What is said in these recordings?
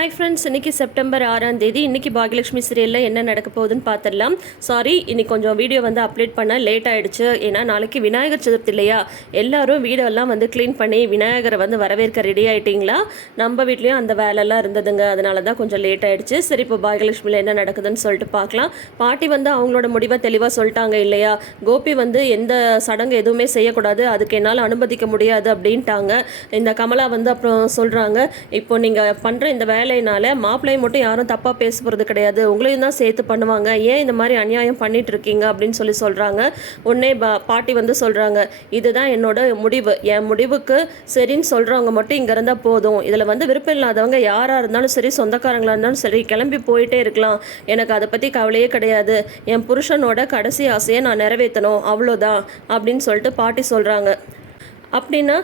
Hi friends, இன்றைக்கி September 6ஆம் தேதி. இன்றைக்கி பாகியலட்சுமி சீரியலில் என்ன நடக்க போகுதுன்னு பார்த்துடலாம். சாரி, இன்றைக்கி கொஞ்சம் வீடியோ வந்து அப்லோட் பண்ண லேட் ஆகிடுச்சு. ஏன்னா நாளைக்கு விநாயகர் சதுர்த்தி இல்லையா? எல்லாரும் வீடெல்லாம் வந்து க்ளீன் பண்ணி விநாயகரை வந்து வரவேற்க ரெடி ஆகிட்டிங்களா? நம்ம வீட்லேயும் அந்த வேலைலாம் இருந்ததுங்க. அதனால தான் கொஞ்சம் லேட் ஆகிடுச்சு. சரி, இப்போ பாகியலட்சுமியில் என்ன நடக்குதுன்னு சொல்லிட்டு பார்க்கலாம். பாட்டி வந்து அவங்களோட முடிவை தெளிவாக சொல்லிட்டாங்க இல்லையா? கோபி வந்து எந்த சடங்கு எதுவுமே செய்யக்கூடாது, அதுக்கு என்னால் அனுமதிக்க முடியாது அப்படின்ட்டாங்க. இந்த கமலா வந்து அப்புறம் சொல்கிறாங்க, இப்போ நீங்கள் பண்ணுற இந்த வேலையினால மாப்பிள்ளையை மட்டும் யாரும் தப்பாக பேச போகிறது கிடையாது, உங்களையும் தான் சேர்த்து பண்ணுவாங்க. ஏன் இந்த மாதிரி அநியாயம் பண்ணிட்டு இருக்கீங்க அப்படின்னு சொல்கிறாங்க. உடனே பாட்டி வந்து சொல்கிறாங்க, இதுதான் என்னோட முடிவு, என் முடிவுக்கு சரின்னு சொல்கிறவங்க மட்டும் இங்கே இருந்தால் போதும். இதில் வந்து விருப்பம் இல்லாதவங்க யாராக இருந்தாலும் சரி, சொந்தக்காரங்களாக இருந்தாலும் சரி, கிளம்பி போயிட்டே இருக்கலாம். எனக்கு அதை பற்றி கவலையே கிடையாது. என் புருஷனோட கடைசி ஆசையை நான் நிறைவேற்றணும், அவ்வளோதான் அப்படின்னு சொல்லிட்டு பாட்டி சொல்கிறாங்க. அப்படின்னா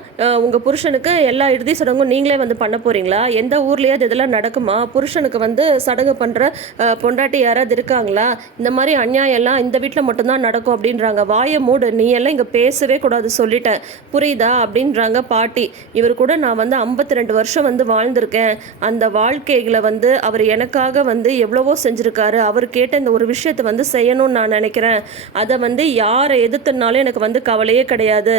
உங்கள் புருஷனுக்கு எல்லா இறுதி சடங்கும் நீங்களே வந்து பண்ண போகிறீங்களா? எந்த ஊர்லேயாவது இதெல்லாம் நடக்குமா? புருஷனுக்கு வந்து சடங்கு பண்ணுற பொண்டாட்டி யாராவது இருக்காங்களா? இந்த மாதிரி அநியாயம் எல்லாம் இந்த வீட்டில் மட்டும்தான் நடக்கும் அப்படின்றாங்க. வாயை மூடு, நீ எல்லாம் இங்கே பேசவே கூடாது சொல்லிட்டேன், புரியுதா அப்படின்றாங்க பாட்டி. இவர் கூட நான் வந்து 52 வருஷம் வந்து வாழ்ந்திருக்கேன். அந்த வாழ்க்கைகளை வந்து அவர் எனக்காக வந்து எவ்வளவோ செஞ்சுருக்காரு. அவர் கேட்ட இந்த ஒரு விஷயத்தை வந்து செய்யணும்னு நான் நினைக்கிறேன். அதை வந்து யாரை எதிர்த்துனாலும் எனக்கு வந்து கவலையே கிடையாது.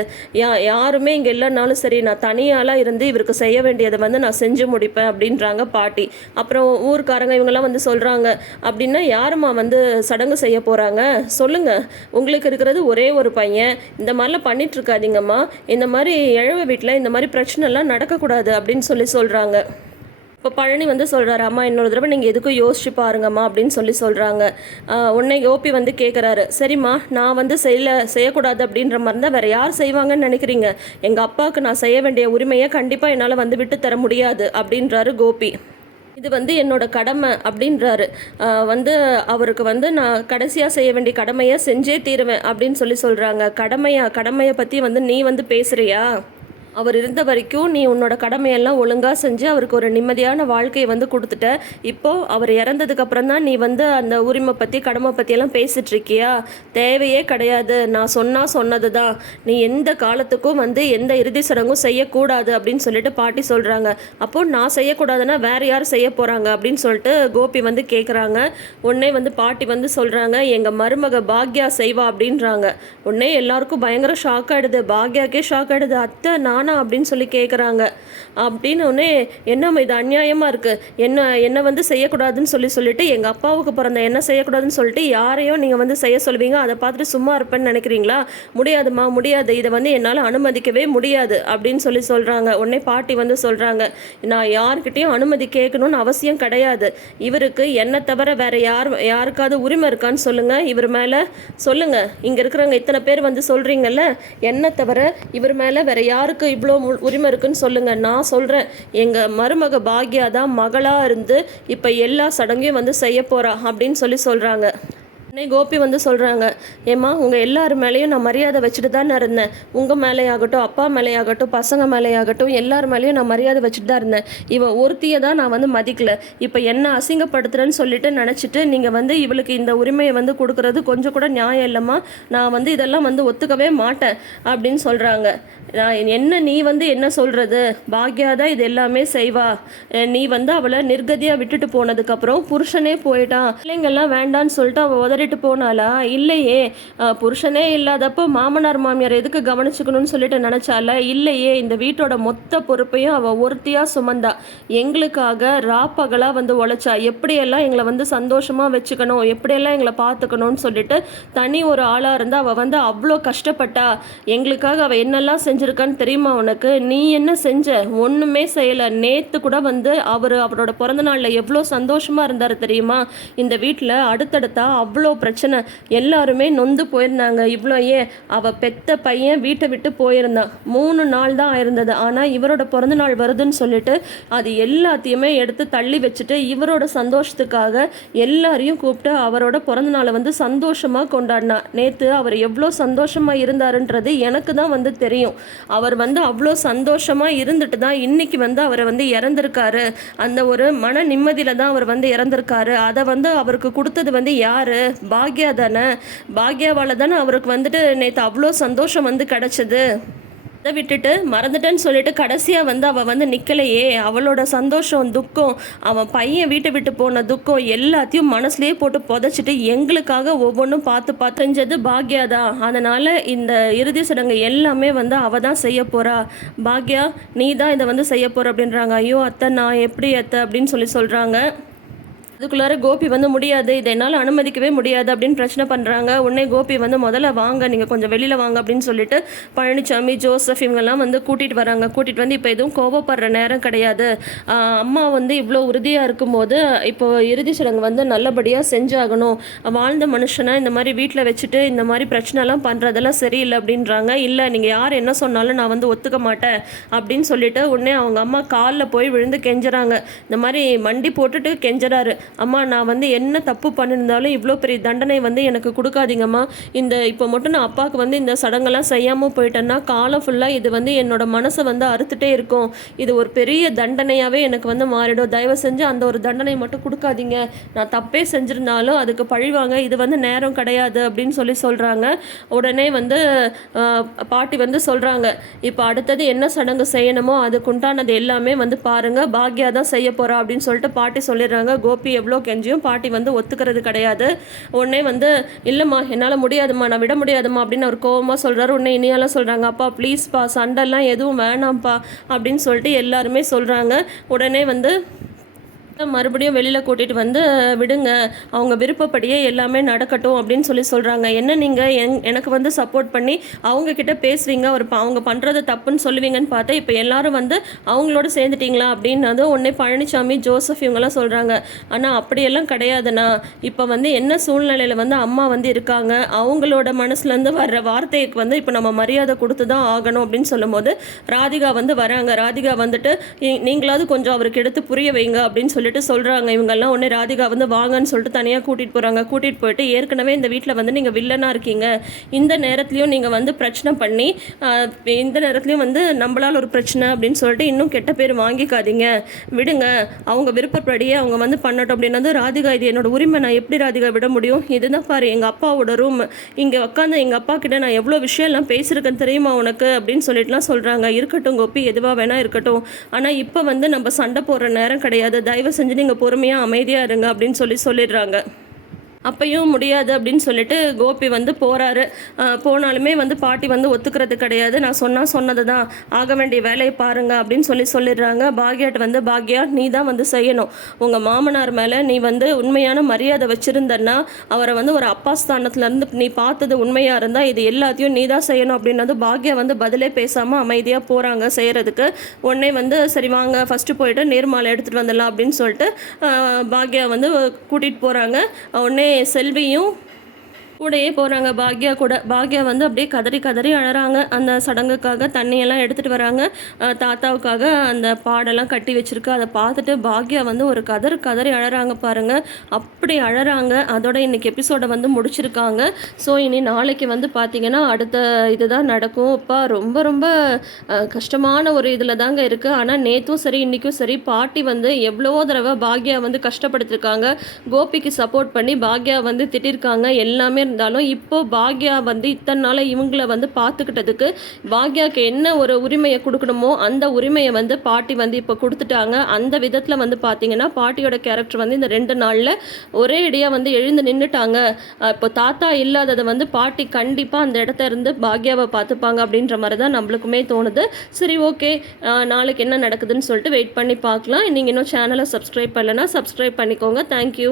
யார் இங்கே இல்லைனாலும் சரி, நான் தனியாலாம் இருந்து இவருக்கு செய்ய வேண்டியதை வந்து நான் செஞ்சு முடிப்பேன் அப்படின்றாங்க பாட்டி. அப்புறம் ஊர்க்காரங்க இவங்கெல்லாம் வந்து சொல்கிறாங்க, அப்படின்னா யாருமா வந்து சடங்கு செய்ய போகிறாங்க சொல்லுங்க, உங்களுக்கு இருக்கிறது ஒரே ஒரு பையன், இந்த மாதிரிலாம் பண்ணிட்டு இருக்காதீங்கம்மா, இந்த மாதிரி இழவு வீட்டில் இந்த மாதிரி பிரச்சனைலாம் நடக்கக்கூடாது அப்படின்னு சொல்கிறாங்க. இப்போ பழனி வந்து சொல்கிறாரு, அம்மா இன்னொரு தடவை நீங்கள் எதுக்கும் யோசிச்சு பாருங்கம்மா அப்படின்னு சொல்கிறாங்க. உன்னை கோபி வந்து கேட்குறாரு, சரிம்மா நான் வந்து செய்யக்கூடாது அப்படின்ற மாதிரி தான் வேறு யார் செய்வாங்கன்னு நினைக்கிறீங்க? எங்கள் அப்பாவுக்கு நான் செய்ய வேண்டிய உரிமையை கண்டிப்பாக என்னால் வந்து விட்டு தர முடியாது அப்படின்றாரு கோபி. இது வந்து என்னோட கடமை அப்படின்றாரு. வந்து அவருக்கு வந்து நான் கடைசியாக செய்ய வேண்டிய கடமையை செஞ்சே தீருவேன் அப்படின்னு சொல்கிறாங்க. கடமையை பற்றி வந்து நீ வந்து பேசுகிறியா? அவர் இருந்த வரைக்கும் நீ உன்னோட கடமையெல்லாம் ஒழுங்காக செஞ்சு அவருக்கு ஒரு நிம்மதியான வாழ்க்கையை வந்து கொடுத்துட்ட. இப்போது அவர் இறந்ததுக்கப்புறம் தான் நீ வந்து அந்த உரிமை பற்றி கடமை பற்றியெல்லாம் பேசிகிட்டு இருக்கியா? தேவையே கிடையாது. நான் சொன்னது தான். நீ எந்த காலத்துக்கும் வந்து எந்த இறுதி சடங்கும் செய்யக்கூடாது அப்படின்னு சொல்லிட்டு பாட்டி சொல்கிறாங்க. அப்போது நான் செய்யக்கூடாதுன்னா வேறு யார் செய்ய போகிறாங்க அப்படின்னு சொல்லிட்டு கோபி வந்து கேட்குறாங்க. உடனே வந்து பாட்டி வந்து சொல்கிறாங்க, எங்கள் மருமக பாக்யா செய்வா அப்படின்றாங்க. உடனே எல்லாருக்கும் பயங்கர ஷாக் ஆகிடுது. பாக்யாக்கே ஷாக் ஆகிடுது. அத்தை நான் அப்படின்னு சொல்லி கேட்குறாங்க. அப்படின்னு உடனே என்னம்மா இது அநியாயமாக இருக்குது, என்ன வந்து செய்யக்கூடாதுன்னு சொல்லிட்டு எங்கள் அப்பாவுக்கு பிறந்த என்ன செய்யக்கூடாதுன்னு சொல்லிட்டு யாரையும் நீங்கள் வந்து செய்ய சொல்லுவீங்க, அதை பார்த்துட்டு சும்மா இருப்பேன்னு நினைக்கிறீங்களா? முடியாதுமா, முடியாது, இதை வந்து என்னால் அனுமதிக்கவே முடியாது அப்படின்னு சொல்கிறாங்க. உடனே பாட்டி வந்து சொல்கிறாங்க, நான் யார்கிட்டையும் அனுமதி கேட்கணும்னு அவசியம் கிடையாது. இவருக்கு என்னை தவிர வேறு யாருக்காவது உரிமை இருக்கான்னு சொல்லுங்கள், இவர் மேலே சொல்லுங்கள். இங்கே இருக்கிறவங்க இத்தனை பேர் வந்து சொல்கிறீங்கல்ல, என்னை தவிர இவர் மேலே வேறு யாருக்கு இவ்வளோ உரிமை இருக்குன்னு சொல்லுங்கள். நான் சொல்கிறேன், எங்கள் மருமக பாக்யா தான் மகளாக இருந்து இப்போ எல்லா சடங்கையும் வந்து செய்ய போகிறா அப்படின்னு சொல்கிறாங்க. கோபி வந்து சொல்கிறாங்க, ஏம்மா உங்கள் எல்லார் மேலேயும் நான் மரியாதை வச்சுட்டு தான் இருந்தேன். உங்கள் மேலேயாகட்டும், அப்பா மேலேயாகட்டும், பசங்க மேலேயாகட்டும், எல்லார் மேலேயும் நான் மரியாதை வச்சுட்டு தான் இருந்தேன். இவன் ஒருத்தியை தான் நான் வந்து மதிக்கல. இப்போ என்ன அசிங்கப்படுத்துறேன்னு சொல்லிட்டு நினச்சிட்டு நீங்கள் வந்து இவளுக்கு இந்த உரிமையை வந்து கொடுக்குறது கொஞ்சம் கூட நியாயம் இல்லைம்மா. நான் வந்து இதெல்லாம் வந்து ஒத்துக்கவே மாட்டேன் அப்படின்னு சொல்கிறாங்க. நீ வந்து என்ன சொல்கிறது? பாக்யா தான் இது எல்லாமே செய்வா. நீ வந்து அவளை நிர்கதியாக விட்டுட்டு போனதுக்கப்புறம் புருஷனே போயிட்டான், பிள்ளைங்கள்லாம் வேண்டான்னு சொல்லிட்டு அவள் உதறிட்டு போனாலா? இல்லையே. புருஷனே இல்லாதப்போ மாமனார் மாமியார் எதுக்கு கவனிச்சுக்கணும்னு சொல்லிட்டு நினச்சால? இல்லையே. இந்த வீட்டோட மொத்த பொறுப்பையும் அவள் ஒருத்தியாக சுமந்தா. எங்களுக்காக ராப்பகலாக வந்து உழைச்சா. எப்படியெல்லாம் எங்களை வந்து சந்தோஷமாக வச்சுக்கணும், எப்படியெல்லாம் எங்களை பார்த்துக்கணும்னு சொல்லிட்டு தனி ஒரு ஆளாக இருந்தால் அவள் வந்து அவ்வளோ கஷ்டப்பட்டா. எங்களுக்காக அவள் என்னெல்லாம் செஞ்சுருக்கான்னு தெரியுமா உனக்கு? நீ என்ன செஞ்ச? ஒன்றுமே செய்யலை. நேற்று கூட வந்து அவரோட பிறந்த நாளில் எவ்வளோ சந்தோஷமாக இருந்தார் தெரியுமா? இந்த வீட்டில் அடுத்தடுத்தா அவ்வளோ பிரச்சனை, எல்லாருமே நொந்து போயிருந்தாங்க. இவ்வளோ ஏன் அவள் பெத்த பையன் வீட்டை விட்டு போயிருந்தான். 3 நாள் தான் ஆயிருந்தது. ஆனால் இவரோட பிறந்த நாள் வருதுன்னு சொல்லிட்டு அது எல்லாத்தையுமே எடுத்து தள்ளி வச்சுட்டு இவரோட சந்தோஷத்துக்காக எல்லாரையும் கூப்பிட்டு அவரோட பிறந்த நாளை வந்து சந்தோஷமாக கொண்டாடினா. நேற்று அவர் எவ்வளோ சந்தோஷமாக இருந்தாருன்றது எனக்கு தான் வந்து தெரியும். அவர் வந்து அவ்வளோ சந்தோஷமாக இருந்துட்டு தான் இன்னைக்கு வந்து அவரை வந்து இறந்துருக்காரு. அந்த ஒரு மன நிம்மதியில் தான் அவர் வந்து இறந்துருக்காரு. அதை வந்து அவருக்கு கொடுத்தது வந்து யார்? பாக்யா தானே. பாக்யாவால் தானே அவருக்கு வந்துட்டு நேற்று அவ்வளோ சந்தோஷம் வந்து கிடச்சிது. அதை விட்டுட்டு மறந்துட்டேன்னு சொல்லிட்டு கடைசியாக வந்து அவள் வந்து நிற்கலையே, அவளோட சந்தோஷம் துக்கம், அவன் பையன் வீட்டை விட்டு போன துக்கம் எல்லாத்தையும் மனசுலேயே போட்டு புதைச்சிட்டு எங்களுக்காக ஒவ்வொன்றும் பார்த்து பார்த்து செஞ்சது பாக்யா தான். அதனால் இந்த இறுதி சடங்கு எல்லாமே வந்து அவள் தான் செய்ய போகிறா. பாக்யா நீ தான் இதை வந்து செய்ய போகிற அப்படின்றாங்க. ஐயோ அத்தை நான் எப்படி அத்தை அப்படின்னு சொல்கிறாங்க. அதுக்குள்ளார கோபி வந்து முடியாது, இதை என்னால் அனுமதிக்கவே முடியாது அப்படின்னு பிரச்சனை பண்ணுறாங்க. உடனே கோபி வந்து முதல்ல வாங்க, நீங்கள் கொஞ்சம் வெளியில் வாங்க அப்படின்னு சொல்லிட்டு பழனிசாமி ஜோசப் இவங்கெல்லாம் வந்து கூட்டிகிட்டு வராங்க. கூட்டிகிட்டு வந்து இப்போ எதுவும் கோபப்படுற நேரம் கிடையாது, அம்மா வந்து இவ்வளோ உறுதியாக இருக்கும்போது இப்போ இறுதி சடங்கு வந்து நல்லபடியாக செஞ்சாகணும். வாழ்ந்த மனுஷனை இந்த மாதிரி வீட்டில் வச்சுட்டு இந்த மாதிரி பிரச்சனைலாம் பண்ணுறதெல்லாம் சரியில்லை அப்படின்றாங்க. இல்லை நீங்கள் யார் என்ன சொன்னாலும் நான் வந்து ஒத்துக்க மாட்டேன் அப்படின்னு சொல்லிட்டு உடனே அவங்க அம்மா காலில் போய் விழுந்து கெஞ்சுறாங்க. இந்த மாதிரி மண்டி போட்டுட்டு கெஞ்சுறாரு. அம்மா நான் வந்து என்ன தப்பு பண்ணியிருந்தாலும் இவ்வளோ பெரிய தண்டனை வந்து எனக்கு கொடுக்காதீங்கம்மா. இப்போ மட்டும் நான் அப்பாவுக்கு வந்து இந்த சடங்கெல்லாம் செய்யாமல் போயிட்டேன்னா காலம் ஃபுல்லாக இது வந்து என்னோட மனசை வந்து அறுத்துட்டே இருக்கும். இது ஒரு பெரிய தண்டனையாகவே எனக்கு வந்து மாறிடும். தயவு செஞ்சு அந்த ஒரு தண்டனை மட்டும் கொடுக்காதீங்க. நான் தப்பே செஞ்சுருந்தாலும் அதுக்கு பழிவாங்க, இது வந்து நேரம் கிடையாது அப்படின்னு சொல்கிறாங்க. உடனே வந்து பாட்டி வந்து சொல்கிறாங்க, இப்போ அடுத்தது என்ன சடங்கு செய்யணுமோ அதுக்குண்டானது எல்லாமே வந்து பாருங்கள், பாக்யா தான் செய்ய போகிறா அப்படின்னு சொல்லிட்டு பாட்டி சொல்லிடுறாங்க. கோபி எவ்வளோ கெஞ்சியும் பாட்டி வந்து ஒத்துக்கிறது கிடையாது. உடனே வந்து இல்லைம்மா என்னால் முடியாதும்மா, நான் விட முடியாதும்மா அப்படின்னு அவர் கோவமாக சொல்கிறாரு. உடனே இனியாலாம் சொல்கிறாங்க, அப்பா ப்ளீஸ்ப்பா சண்டைலாம் எதுவும் வேணாம்ப்பா அப்படின்னு சொல்லிட்டு எல்லாருமே சொல்கிறாங்க. உடனே வந்து மறுபடியும் வெளியில் கூட்டிகிட்டு வந்து விடுங்க, அவங்க விருப்பப்படியே எல்லாமே நடக்கட்டும் அப்படின்னு சொல்கிறாங்க. என்ன நீங்கள் எனக்கு வந்து சப்போர்ட் பண்ணி அவங்கக்கிட்ட பேசுவீங்க, அவங்க பண்ணுறது தப்புன்னு சொல்லுவீங்கன்னு பார்த்தா இப்போ எல்லாரும் வந்து அவங்களோட சேர்ந்துட்டிங்களா அப்படின்னு வந்து உடனே பழனிசாமி ஜோசப் இவங்கெல்லாம் சொல்கிறாங்க. ஆனால் அப்படியெல்லாம் கிடையாதுண்ணா, இப்போ வந்து என்ன சூழ்நிலையில் வந்து அம்மா வந்து இருக்காங்க, அவங்களோட மனசுலேருந்து வர்ற வார்த்தைக்கு வந்து இப்போ நம்ம மரியாதை கொடுத்து தான் ஆகணும் அப்படின்னு சொல்லும்போது ராதிகா வந்து வராங்க. ராதிகா வந்துட்டு நீங்களாவது கொஞ்சம் அவருக்கு எடுத்து புரிய வைங்க அப்படின்னு சொல்கிறாங்க. இவங்கெல்லாம் ஒன்று ராதிகா வந்து வாங்கன்னு சொல்லிட்டு தனியாக கூட்டிகிட்டு போகிறாங்க. கூட்டிகிட்டு போயிட்டு ஏற்கனவே இந்த வீட்டில் வந்து நீங்கள் வில்லனாக இருக்கீங்க, இந்த நேரத்துலையும் நீங்கள் வந்து பிரச்சனை பண்ணி இந்த நேரத்துலையும் வந்து நம்மளால் ஒரு பிரச்சனை அப்படின்னு சொல்லிட்டு இன்னும் கெட்ட பேர் வாங்கிக்காதீங்க, விடுங்க, அவங்க விருப்பப்படியே அவங்க வந்து பண்ணட்டும் அப்படின்னு வந்து ராதிகா இது என்னோட உரிமை, நான் எப்படி ராதிகா விட முடியும், இதுதான் பாரு எங்கள் அப்பாவோட ரூம், இங்கே உட்காந்து எங்கள் அப்பா கிட்ட நான் எவ்வளோ விஷயம்லாம் பேசியிருக்கேன்னு தெரியுமா உனக்கு அப்படின்னு சொல்லிட்டுலாம் சொல்கிறாங்க. இருக்கட்டும் கோபி, எதுவாக வேணா இருக்கட்டும், ஆனால் இப்போ வந்து நம்ம சண்டை போடுற நேரம் கிடையாது, தயவு செஞ்சு நீங்கள் பொறுமையாக அமைதியாக இருங்க அப்படின்னு சொல்லிடுறாங்க. அப்பையும் முடியாது அப்படின்னு சொல்லிட்டு கோபி வந்து போகிறாரு. போனாலுமே வந்து பாட்டி வந்து ஒத்துக்கிறது கிடையாது. நான் சொன்னது தான், ஆக வேண்டிய வேலையை பாருங்க அப்படின்னு சொல்லிடுறாங்க. பாக்யாட்ட வந்து பாக்யா நீ தான் வந்து செய்யணும், உங்கள் மாமனார் மேலே நீ வந்து உண்மையான மரியாதை வச்சுருந்தன்னா, அவரை வந்து ஒரு அப்பா ஸ்தானத்துலேருந்து நீ பார்த்தது உண்மையாக இருந்தால் இது எல்லாத்தையும் நீ தான் செய்யணும் அப்படின்னது. பாக்யா வந்து பதிலே பேசாமல் அமைதியாக போகிறாங்க செய்கிறதுக்கு. உடனே வந்து சரி வாங்க ஃபஸ்ட்டு போயிட்டு நீர்மாலை எடுத்துகிட்டு வந்துடலாம் அப்படின்னு சொல்லிட்டு பாக்யா வந்து கூட்டிகிட்டு போகிறாங்க. உடனே செல்வியும் கூடையே போகிறாங்க பாக்யா கூட. பாக்யா வந்து அப்படியே கதறி கதறி அழறாங்க. அந்த சடங்குக்காக தண்ணியெல்லாம் எடுத்துகிட்டு வராங்க. தாத்தாவுக்காக அந்த பாடெல்லாம் கட்டி வச்சுருக்கு. அதை பார்த்துட்டு பாக்யா வந்து ஒரு கதறி அழறாங்க பாருங்கள். அப்படி அழறாங்க. அதோட இன்றைக்கி எபிசோடை வந்து முடிச்சிருக்காங்க. ஸோ இனி நாளைக்கு வந்து பார்த்திங்கன்னா அடுத்த இதுதான் நடக்கும். இப்போ ரொம்ப ரொம்ப கஷ்டமான ஒரு இதில் தாங்க இருக்குது. ஆனால் நேற்றும் சரி இன்றைக்கும் சரி பாட்டி வந்து எவ்வளவோ தடவை பாக்யா வந்து கஷ்டப்படுத்திருக்காங்க. கோபிக்கு சப்போர்ட் பண்ணி பாக்யா வந்து திட்டிருக்காங்க. எல்லாமே இருந்தாலும் இப்போ பாக்யா வந்து இத்தனை நாள் இவங்கள வந்து பார்த்துக்கிட்டதுக்கு பாக்யாவுக்கு என்ன ஒரு உரிமையை கொடுக்கணுமோ அந்த உரிமையை வந்து பாட்டி வந்து இப்போ கொடுத்துட்டாங்க. அந்த விதத்தில் வந்து பார்த்தீங்கன்னா பாட்டியோட கேரக்டர் வந்து இந்த 2 நாளில் ஒரே இடையாக வந்து எழுந்து நின்றுட்டாங்க. இப்போ தாத்தா இல்லாததை வந்து பாட்டி கண்டிப்பாக அந்த இடத்த இருந்து பாக்யாவை பார்த்துப்பாங்க அப்படின்ற மாதிரி தான் நம்மளுக்குமே தோணுது. சரி ஓகே, நாளைக்கு என்ன நடக்குதுன்னு சொல்லிட்டு வெயிட் பண்ணி பார்க்கலாம். நீங்கள் இன்னும் சேனலை சப்ஸ்கிரைப் பண்ணலைன்னா சப்ஸ்கிரைப் பண்ணிக்கோங்க. தேங்க்யூ.